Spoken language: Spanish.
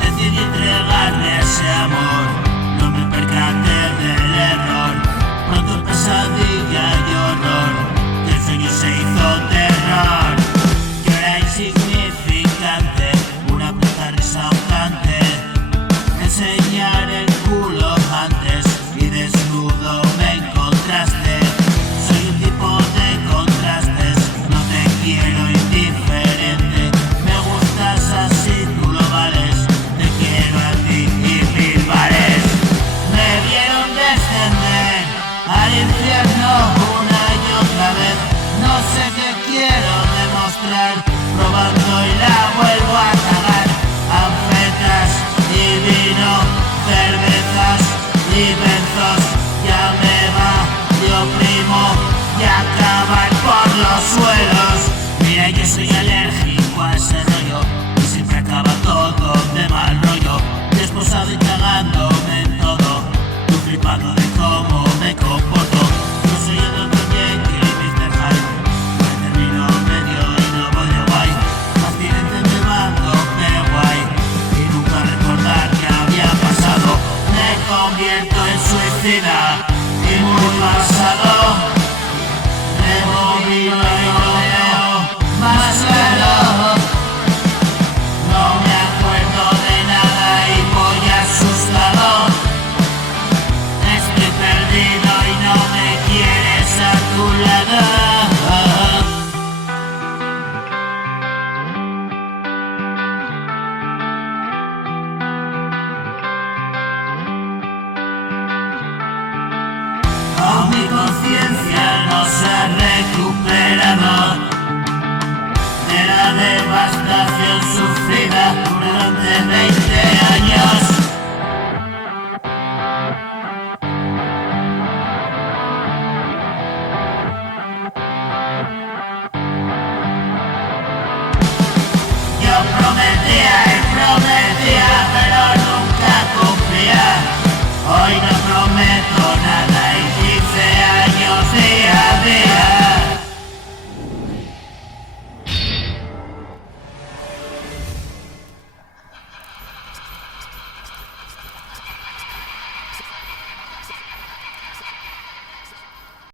Decidí entregarle ese amor, no me percaté del error. Cuando pesadilla y horror, el sueño se hizo terror. Que era insignificante, una puta risa ahogante. Enseñar el culo antes y desnudo me encontraste. Soy un tipo de contrastes, no te quiero indiferente. Me gustas así, tú lo vales. Te quiero a ti y mil bares. Me vieron descender al infierno una y otra vez. No sé qué quiero demostrar, probando y la vuelvo a cagar. Anfetas y vino, cervezas y benzos. Ya me va, yo primo, y acabar por los suelos. Mira, yo soy alérgico a ese rollo y siempre acaba todo de mal rollo. Desposado y cagándome en todo, tú flipando de cómo me comporto. No soy el otro Jake y Mr. Hyde, me termino medio y no voy de guay. Accidente me mando de guay y nunca recordar qué había pasado. Me convierto en suicida y muy pasado. Rebobino y no veo más claro. No me acuerdo de nada y voy asustado. Estoy perdido y no me quieres a tu lado. Aún mi conciencia no se ha recuperado de la devastación sufrida durante 20 años. Yo prometía y prometía, pero nunca cumplía. Hoy no prometo nada.